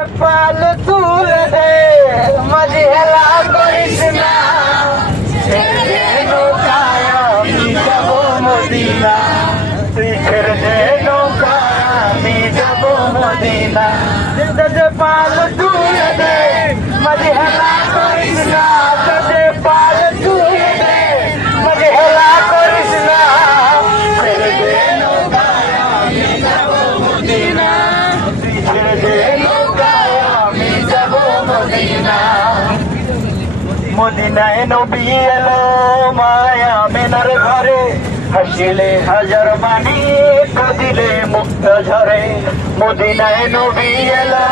পাল তুলে দে মাঝি হেলা করিস না নৌকায় আমি যাব মদিনা তুই ছেড়ে দে নৌকায় আমি যাব মদিনা পাল তুলে দে মাঝি হেলা করিস না পাল তুলে দে মাঝি হেলা করিস না ছেড়ে দে নৌকায় আমি যাব মদিনা তুই ছেড়ে দে মদিনায় নবী এলো মায়া মেনার ঘরে হাসিলে হাজার মানি কাঁদিলে মুক্ত ঝরে মদিনায় নবী এলো